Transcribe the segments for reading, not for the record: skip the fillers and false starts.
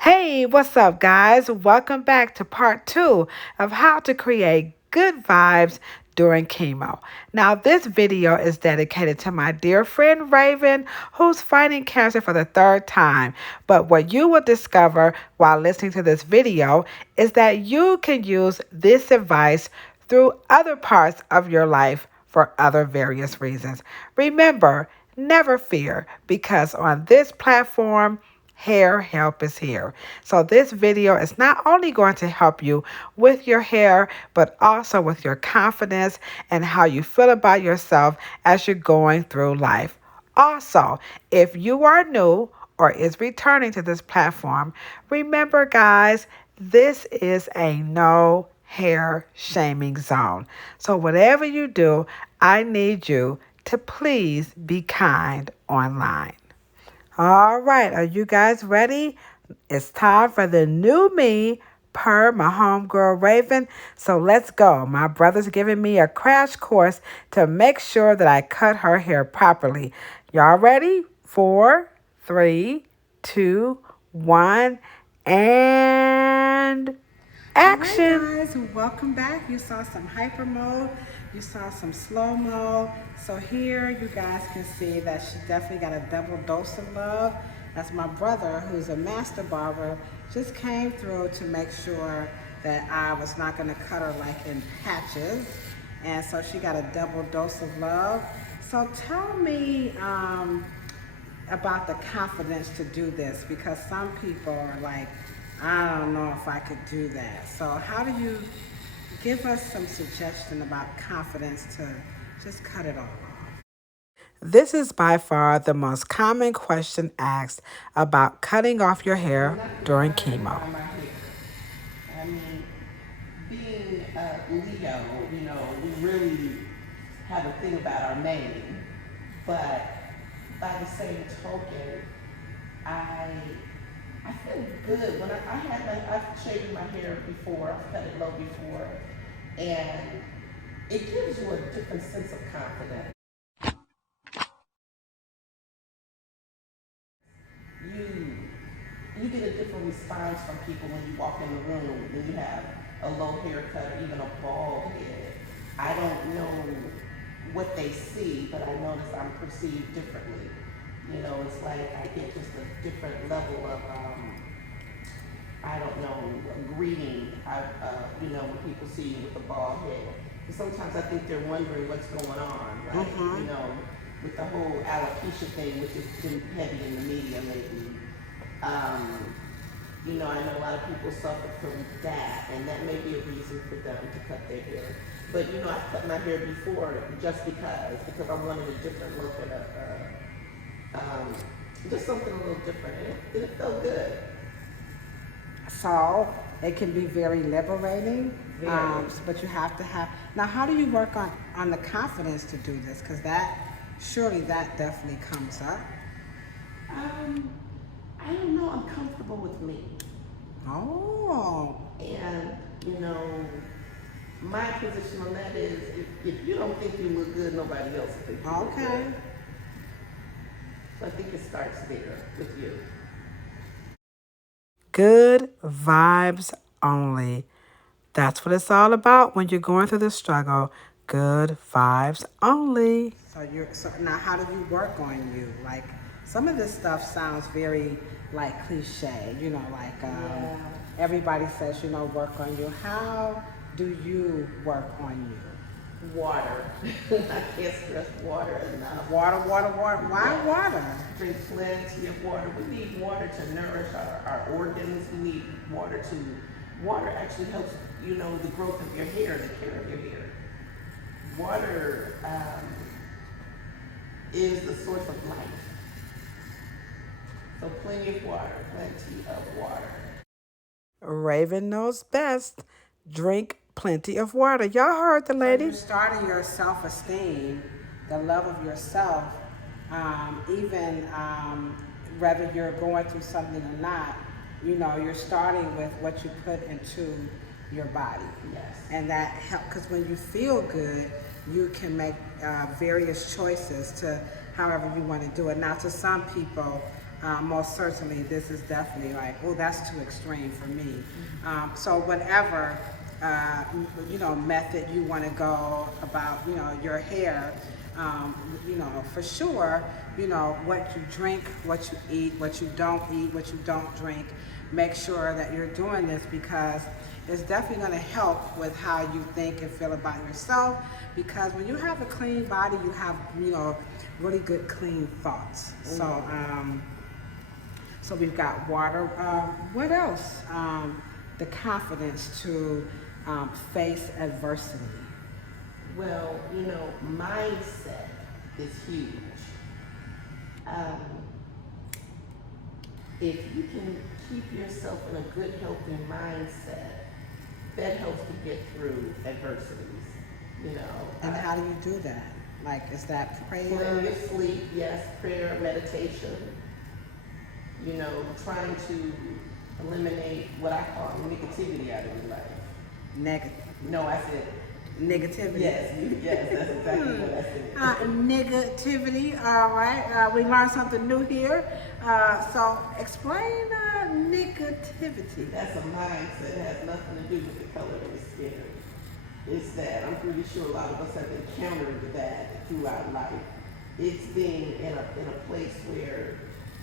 Hey, what's up, guys? Welcome back to part two of how to create good vibes during chemo. Now, this video is dedicated to my dear friend Raven, who's fighting cancer for the third time. But what you will discover while listening to this video is that you can use this advice through other parts of your life for other various reasons. Remember, never fear, because on this platform, hair help is here. So this video is not only going to help you with your hair, but also with your confidence and how you feel about yourself as you're going through life. Also, if you are new or is returning to this platform, remember, guys, this is a no hair shaming zone. So whatever you do, I need you to please be kind online. All right, are you guys ready? It's time for the new me per my homegirl Raven. So let's go. My brother's giving me a crash course to make sure that I cut her hair properly. Y'all ready? 4, 3, 2, 1, and action. All right, guys, welcome back. You saw some hyper mode. You saw some slow-mo. So here you guys can see that she definitely got a double dose of love. That's my brother, who's a master barber, just came through to make sure that I was not gonna cut her like in patches. And so she got a double dose of love. So tell me about the confidence to do this, because some people are like, I don't know if I could do that. So how do you give us some suggestion about confidence to just cut it all off? This is by far the most common question asked about cutting off your hair during chemo. I mean, being Leo, we really have a thing about our name, but by the same token, I feel good when I've shaved my hair before, I've cut it low before, and it gives you a different sense of confidence. You get a different response from people when you walk in the room, when you have a low haircut or even a bald head. I don't know what they see, but I notice I'm perceived differently. It's like I get just a different level of, greeting, when people see you with a bald head. Because sometimes I think they're wondering what's going on, right? Mm-hmm. With the whole alopecia thing, which has been heavy in the media lately. I know a lot of people suffer from that, and that may be a reason for them to cut their hair. But I've cut my hair before just because I wanted a different look and just something a little different, and it felt good. So it can be very liberating, but you have to have. Now, how do you work on the confidence to do this? Because surely that definitely comes up. I don't know, I'm comfortable with me. Oh. And, my position on that is, if you don't think you look good, nobody else will think you look good. So I think it starts there with you. Good vibes only. That's what it's all about when you're going through the struggle. Good vibes only. So now how do you work on you? Like, some of this stuff sounds very like cliche, everybody says, work on you. How do you work on you? Water. I can't stress water enough. Water. Why water? Drink plenty of water. We need water to nourish our organs. We need water actually helps, the growth of your hair, the care of your hair. Water is the source of life. So plenty of water. Raven knows best. Drink plenty of water. Y'all heard the lady. So you're starting your self-esteem, the love of yourself, even whether you're going through something or not, you're starting with what you put into your body. Yes. And that helps, because when you feel good, you can make various choices to however you want to do it. Now, to some people, most certainly this is definitely like, oh, that's too extreme for me. So whatever, method you want to go about, your hair, for sure, what you drink, what you eat, what you don't eat, what you don't drink. Make sure that you're doing this because it's definitely going to help with how you think and feel about yourself. Because when you have a clean body, you have, really good clean thoughts. So we've got water. What else? The confidence to face adversity. Well, mindset is huge. Um, if you can keep yourself in a good, healthy mindset, that helps to get through adversities. And how do you do that? Like, is that Prayer, sleep, yes, prayer, meditation. Trying to eliminate what I call negativity out of your life. Negative. No, I said negativity. Yes, that's exactly what I said. Negativity. All right. We learned something new here. So explain negativity. That's a mindset. It has nothing to do with the color of the skin. It's that I'm pretty sure a lot of us have encountered that throughout life. It's being in a place where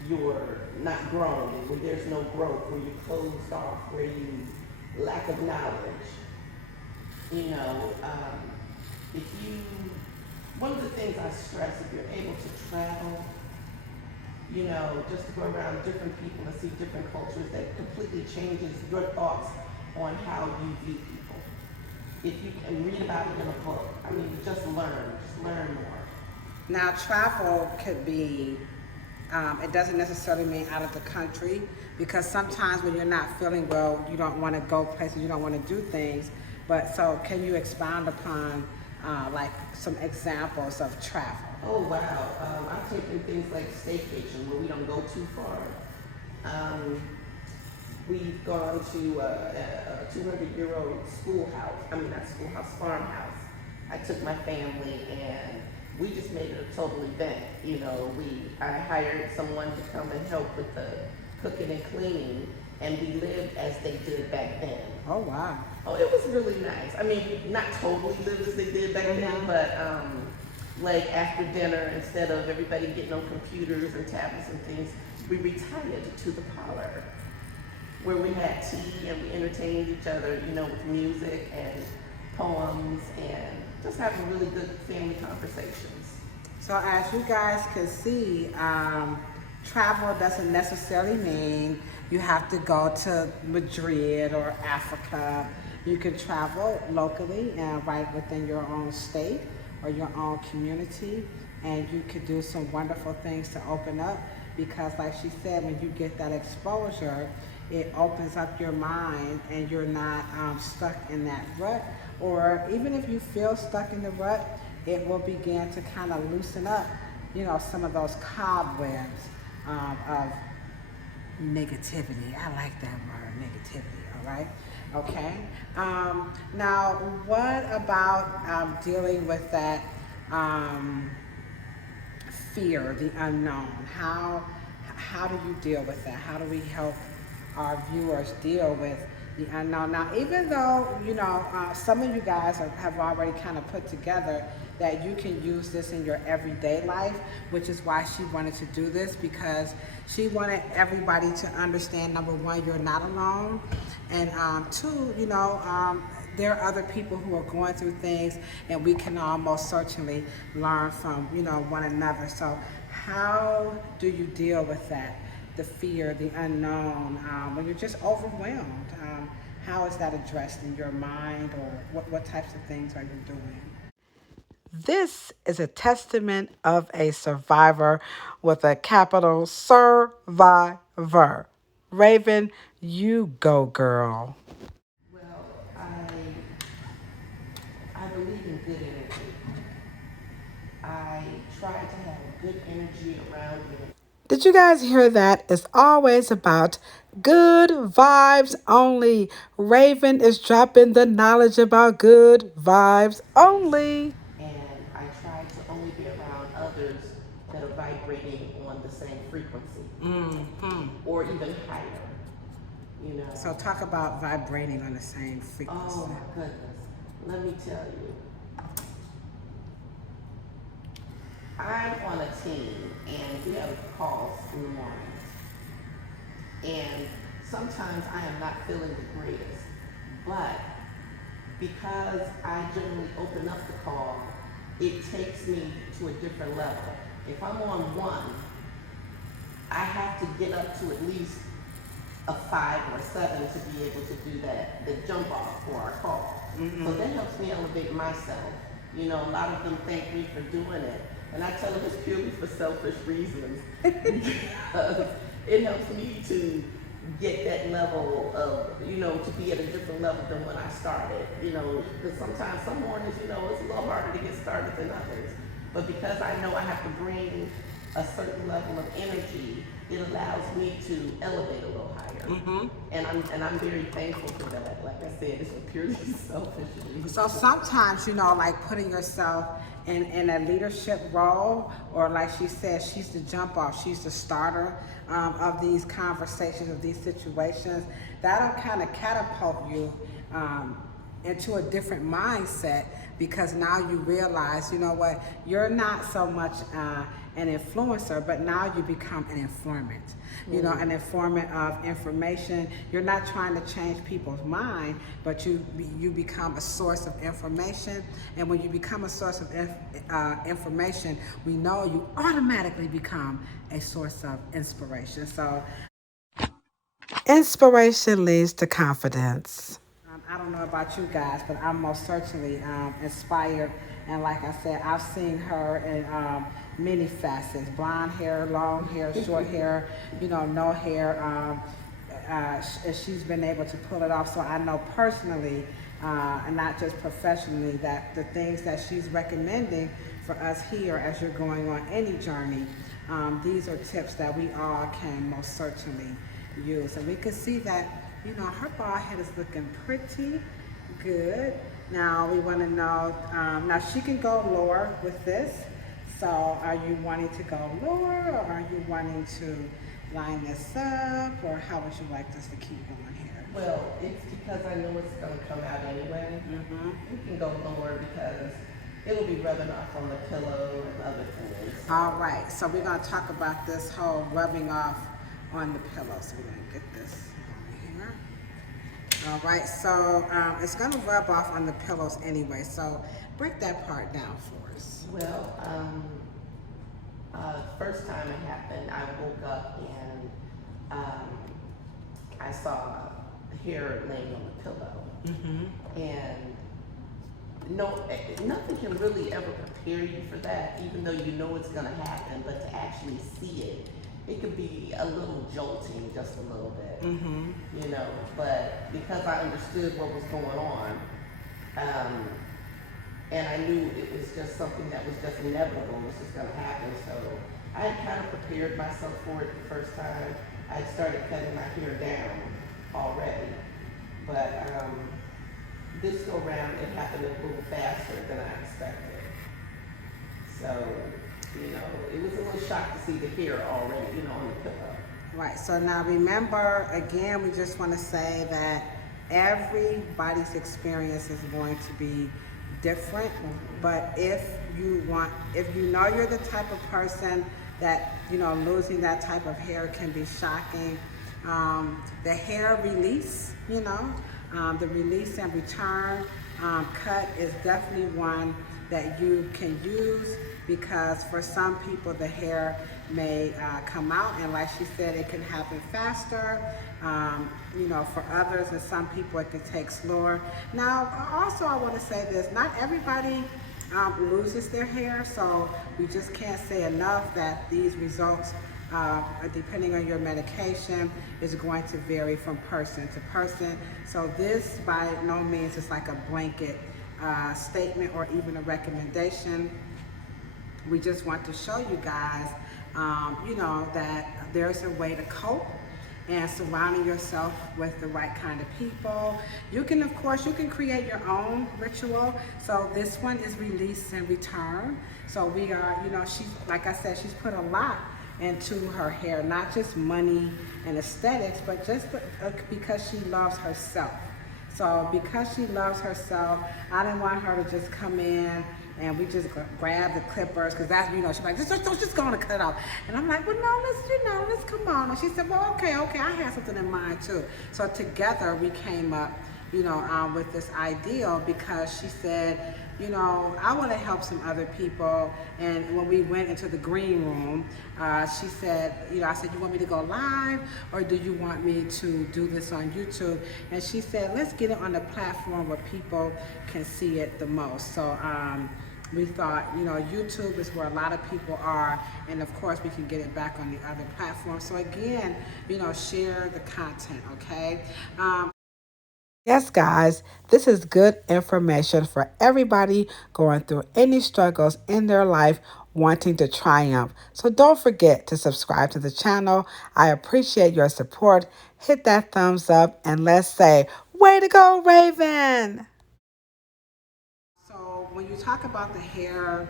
you're not growing, where there's no growth, where you're closed off, where you lack of knowledge. If you, one of the things I stress, if you're able to travel, just to go around different people and see different cultures, that completely changes your thoughts on how you view people. If you can read about it in a book, just learn more. Now, travel could be, it doesn't necessarily mean out of the country, because sometimes when you're not feeling well, you don't want to go places, you don't want to do things. But so can you expound upon like some examples of travel? Oh, wow. I've taken things like staycation where we don't go too far. We've gone to a 200-year-old farmhouse. I took my family and we just made it a total event. I hired someone to come and help with the cooking and cleaning, and we lived as they did back then. Oh, wow. Oh, it was really nice. Not totally lived as they did back then, but like after dinner, instead of everybody getting on computers and tablets and things, we retired to the parlor where we had tea and we entertained each other, with music and poems and just having really good family conversations. So as you guys can see, travel doesn't necessarily mean you have to go to Madrid or Africa. You can travel locally and right within your own state or your own community, and you could do some wonderful things to open up, because like she said, when you get that exposure, it opens up your mind and you're not stuck in that rut. Or even if you feel stuck in the rut, it will begin to kind of loosen up, some of those cobwebs of negativity. I like that word, negativity, all right? Okay. Now, what about dealing with that fear, the unknown? How do you deal with that? How do we help our viewers deal with the unknown? Now, even though, some of you guys have already kind of put together that you can use this in your everyday life, which is why she wanted to do this, because she wanted everybody to understand, number one, you're not alone, and two, there are other people who are going through things, and we can almost certainly learn from, one another. So how do you deal with that? The fear, the unknown, when you're just overwhelmed? How is that addressed in your mind, or what types of things are you doing? This is a testament of a survivor with a capital survivor. Raven, you go, girl. Well, I believe in good energy. I try to have good energy around me. Did you guys hear that? It's always about good vibes only. Raven is dropping the knowledge about good vibes only. And I try to only be around others that are vibrating on the same frequency. or even higher, you know. So talk about vibrating on the same frequency. Oh my goodness, let me tell you. I'm on a team and we have calls in the mornings. And sometimes I am not feeling the greatest, but because I generally open up the call, it takes me to a different level. If I'm on one, I have to get up to at least a 5 or 7 to be able to do that, the jump off for our call. So that helps me elevate myself. You know, a lot of them thank me for doing it. And I tell them it's purely for selfish reasons. Because it helps me to get that level of, you know, to be at a different level than when I started. You know, because sometimes, some mornings, you know, it's a little harder to get started than others. But because I know I have to bring a certain level of energy, it allows me to elevate a little higher. And I'm very thankful for that. Like I said, it's a purely selfish reason. So sometimes, you know, like putting yourself in a leadership role, or like she said, she's the jump off, she's the starter of these conversations, of these situations, that'll kind of catapult you into a different mindset, because now you realize, you know what, you're not so much an influencer, but now you become an informant. You know, an informant of information. You're not trying to change people's mind, but you become a source of information. And when you become a source of information, we know you automatically become a source of inspiration. So inspiration leads to confidence. I don't know about you guys, but I'm most certainly inspired. And like I said, I've seen her in many facets: blonde hair, long hair, short hair, you know, no hair. She's been able to pull it off. So I know personally, and not just professionally, that the things that she's recommending for us here as you're going on any journey, these are tips that we all can most certainly use. And we can see that, you know, her bald head is looking pretty good. Now we want to know, now she can go lower with this. So are you wanting to go lower, or are you wanting to line this up, or how would you like us to keep going here? Well, it's because I know it's going to come out anyway. We can go lower because it'll be rubbing off on the pillow and other things. All right, so we're going to talk about this whole rubbing off on the pillow. So we're going to get this over here. All right, so it's going to rub off on the pillows anyway. So break that part down for us. Well, first time it happened, I woke up and I saw hair laying on the pillow. And nothing can really ever prepare you for that, even though you know it's going to happen. But to actually see it, it could be a little jolting, just a little bit, you know. But because I understood what was going on, and I knew it was just something that was just inevitable, it was just going to happen. So I had kind of prepared myself for it the first time. I started cutting my hair down already, but this go round it happened a little faster than I expected. So, you know, it was a little shock to see the hair already, you know, on the pillow. Right, so now remember, again, we just want to say that everybody's experience is going to be different, but if you know you're the type of person that, you know, losing that type of hair can be shocking, the hair release, you know, the release and return cut is definitely one that you can use, because for some people the hair may come out, and like she said, it can happen faster. You know, for others and some people it can take slower. Now, also I want to say this, not everybody loses their hair, so we just can't say enough that these results, depending on your medication, is going to vary from person to person. So this by no means is like a blanket statement or even a recommendation. We just want to show you guys, you know, that there's a way to cope, and surrounding yourself with the right kind of people. You can, of course, you can create your own ritual. So this one is release and return. So we are, you know, she, like I said, she's put a lot into her hair, not just money and aesthetics, but just because she loves herself. So because she loves herself, I didn't want her to just come in and we just grab the clippers, because that's, she's like, just go on and cut it off. And I'm like, well, no, let's come on. And she said, well, okay, I have something in mind too. So together we came up, with this ideal, because she said, I want to help some other people. And when we went into the green room, she said, I said, you want me to go live, or do you want me to do this on YouTube? And she said, let's get it on the platform where people can see it the most. So we thought, YouTube is where a lot of people are, and of course we can get it back on the other platforms. So again, share the content, okay? Yes, guys, this is good information for everybody going through any struggles in their life wanting to triumph. So don't forget to subscribe to the channel. I appreciate your support. Hit that thumbs up and let's say, way to go, Raven! So when you talk about the hair,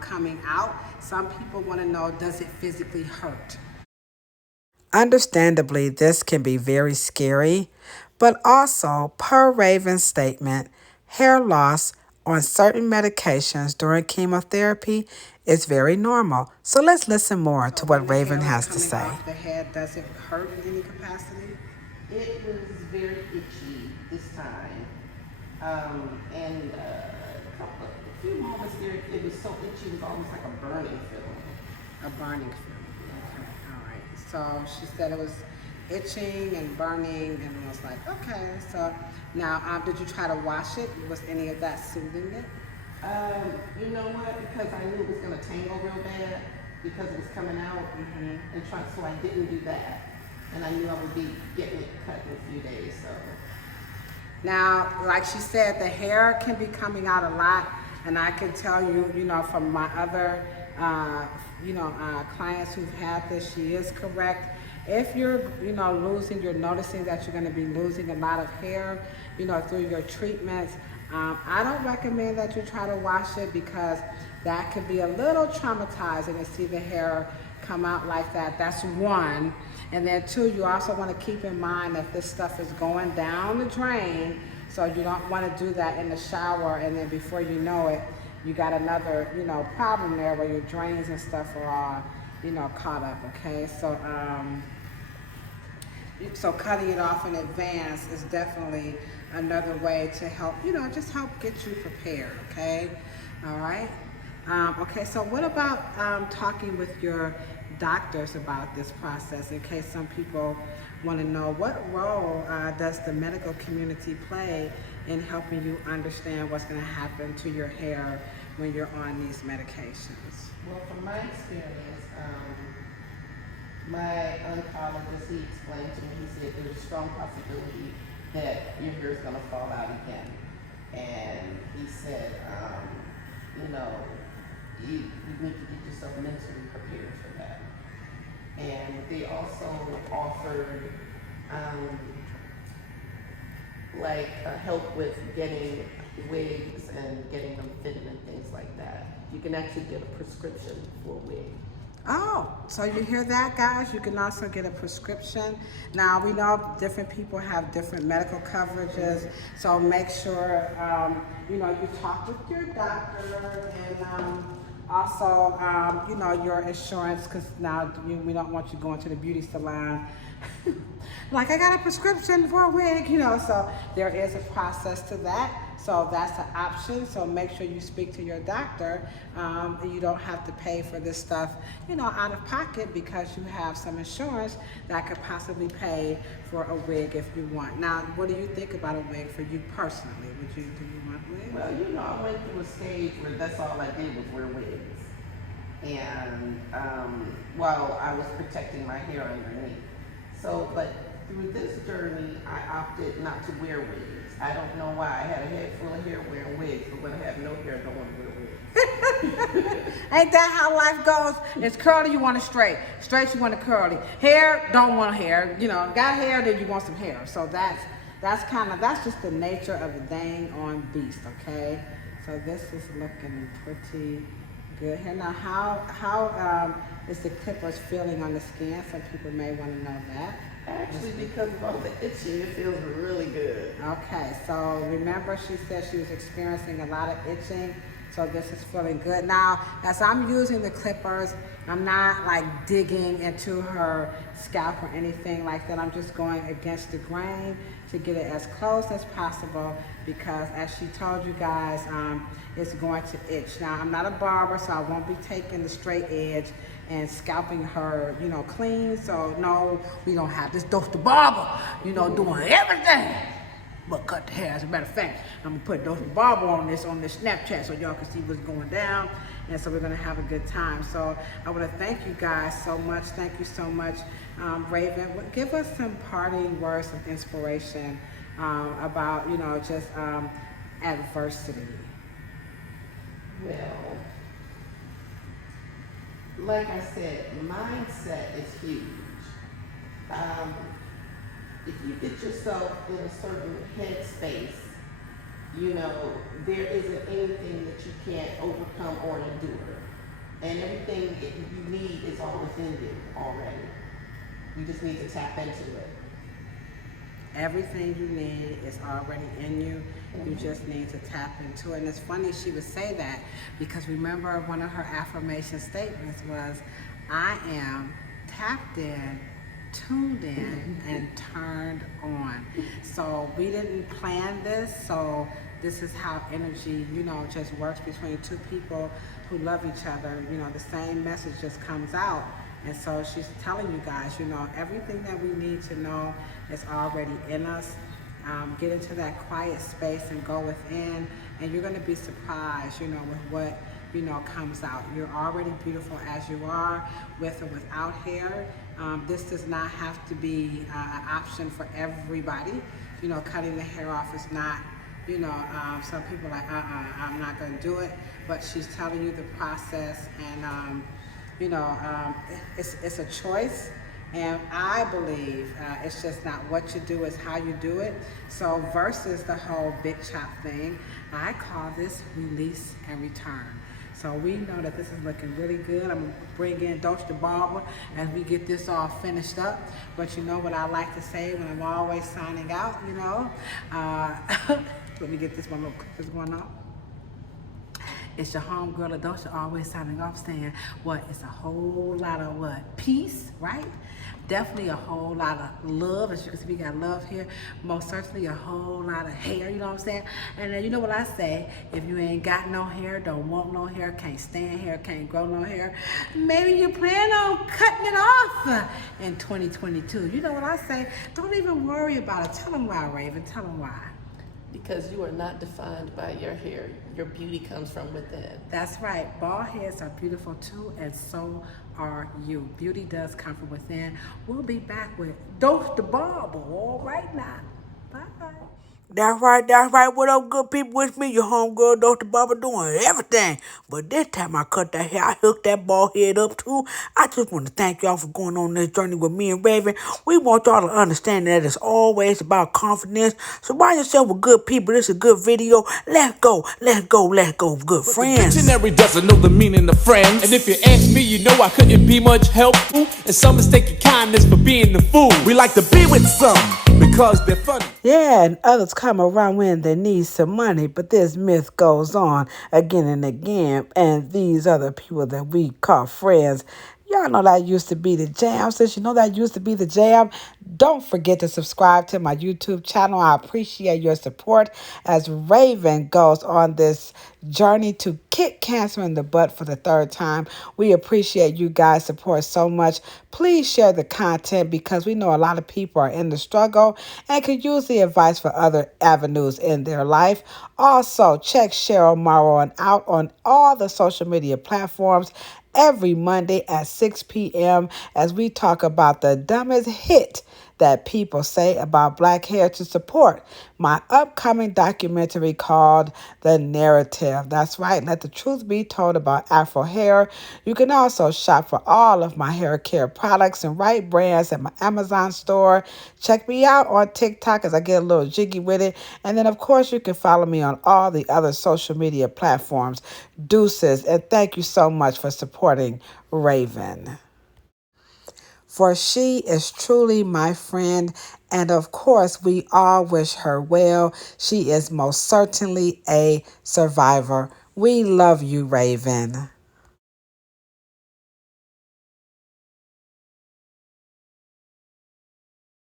coming out, some people want to know, does it physically hurt? Understandably, this can be very scary, but also, per Raven's statement, hair loss on certain medications during chemotherapy is very normal. So let's listen more to what Raven has to say. Off the head, does it hurt in any capacity? It was very itchy this time. And a few moments there, it was so itchy, it was almost like a burning feeling. A burning feeling. Okay, all right. So she said it was itching and burning, and was like, okay. So now, did you try to wash it? Was any of that soothing it? You know what? Because I knew it was going to tangle real bad because it was coming out, and so I didn't do that. And I knew I would be getting it cut in a few days. So now, like she said, the hair can be coming out a lot, and I can tell you, from my other clients who've had this, she is correct. If you're, you're noticing that you're going to be losing a lot of hair, through your treatments, I don't recommend that you try to wash it, because that could be a little traumatizing to see the hair come out like that. That's one. And then two, you also want to keep in mind that this stuff is going down the drain, so you don't want to do that in the shower, and then before you know it, you got another, problem there where your drains and stuff are all, caught up, okay? So cutting it off in advance is definitely another way to help, just help get you prepared, okay? All right? Okay, so what about talking with your doctors about this process, in case some people want to know, what role does the medical community play in helping you understand what's going to happen to your hair when you're on these medications? Well, from my experience, my oncologist, he explained to me, he said there's a strong possibility that your hair is going to fall out again. And he said, you need to get yourself mentally prepared for that. And they also offered help with getting wigs and getting them fitted and things like that. You can actually get a prescription for a wig. Oh, so you hear that, guys? You can also get a prescription. Now, we know different people have different medical coverages, so make sure, you talk with your doctor, and also, your insurance, because now we don't want you going to the beauty salon like, I got a prescription for a wig, so there is a process to that. So that's an option. So make sure you speak to your doctor. You don't have to pay for this stuff, out of pocket, because you have some insurance that could possibly pay for a wig if you want. Now, what do you think about a wig for you personally? Do you want a wig? Well, I went through a stage where that's all I did was wear wigs. And while I was protecting my hair underneath. So, but through this journey, I opted not to wear wigs. I don't know why. I had a head full of hair wearing wigs, but when I have no hair, I don't want to wear wigs. Ain't that how life goes? It's curly, you want it straight. Straight, you want it curly. Hair, don't want hair. Got hair, then you want some hair. So that's just the nature of the dang on beast, okay? So this is looking pretty Good hair. Now, is the clippers feeling on the skin? Some people may want to know that. Actually, because of all the itching, it feels really good. Okay, so remember she said she was experiencing a lot of itching, so this is feeling good. Now, as I'm using the clippers, I'm not like digging into her scalp or anything like that. I'm just going against the grain to get it as close as possible because as she told you guys, it's going to itch. Now, I'm not a barber, so I won't be taking the straight edge and scalping her, clean. So no, we don't have this Dr. Barber, doing everything but cut the hair. As a matter of fact, I'm gonna put Dr. Barber on this Snapchat so y'all can see what's going down. And so we're gonna have a good time. So I wanna thank you guys so much. Thank you so much. Raven, give us some parting words of inspiration about, just adversity. Well, like I said, mindset is huge. If you get yourself in a certain headspace, there isn't anything that you can't overcome or endure. And everything that you need is all within you already. You just need to tap into it. Everything you need is already in you. You just need to tap into it. And it's funny she would say that because remember one of her affirmation statements was, I am tapped in, tuned in, and turned on. So we didn't plan this, so this is how energy, just works between two people who love each other. The same message just comes out. And so she's telling you guys, everything that we need to know is already in us. Get into that quiet space and go within, and you're going to be surprised, with what, comes out. You're already beautiful as you are, with or without hair. This does not have to be an option for everybody. Cutting the hair off is not, some people are like, I'm not going to do it. But she's telling you the process, and it's a choice, and I believe it's just not what you do, it's how you do it. So versus the whole big chop thing, I call this release and return. So we know that this is looking really good. I'm gonna bring in Dr. Barber as we get this all finished up. But you know what I like to say when I'm always signing out, let me get this one off. It's your homegirl Adosha always signing off saying, it's a whole lot of peace, right? Definitely a whole lot of love. As you can see, we got love here. Most certainly a whole lot of hair, you know what I'm saying? And then you know what I say, if you ain't got no hair, don't want no hair, can't stand hair, can't grow no hair, maybe you plan on cutting it off in 2022. You know what I say? Don't even worry about it. Tell them why, Raven. Tell them why. Because you are not defined by your hair. Your beauty comes from within. That's right. Bald heads are beautiful too, and so are you. Beauty does come from within. We'll be back with Dr. Barber all right now. Bye. That's right. What up, good people? It's me, your homegirl, Dr. Barber, doing everything. But this time I cut that hair, I hooked that bald head up too. I just want to thank y'all for going on this journey with me and Raven. We want y'all to understand that it's always about confidence. Surround yourself with good people. This is a good video. Let's go, good friends. The dictionary doesn't know the meaning of friends. And if you ask me, you know I couldn't be much help. And some mistake your kindness for being the fool. We like to be with some because they're funny. Yeah, and others come around when they need some money, but this myth goes on again and again, and these other people that we call friends, y'all know that used to be the jam. Since you know that used to be the jam, don't forget to subscribe to my YouTube channel. I appreciate your support as Raven goes on this journey to kick cancer in the butt for the third time. We appreciate you guys' support so much. Please share the content because we know a lot of people are in the struggle and could use the advice for other avenues in their life. Also, check Cheryl Morrow out on all the social media platforms every Monday at 6 p.m. as we talk about the dumbest hit that people say about black hair to support my upcoming documentary called The Narrative. That's right, let the truth be told about Afro hair. You can also shop for all of my hair care products and Wright brands at my Amazon store. Check me out on TikTok as I get a little jiggy with it. And then, of course, you can follow me on all the other social media platforms. Deuces, and thank you so much for supporting Raven. For she is truly my friend, and of course, we all wish her well. She is most certainly a survivor. We love you, Raven.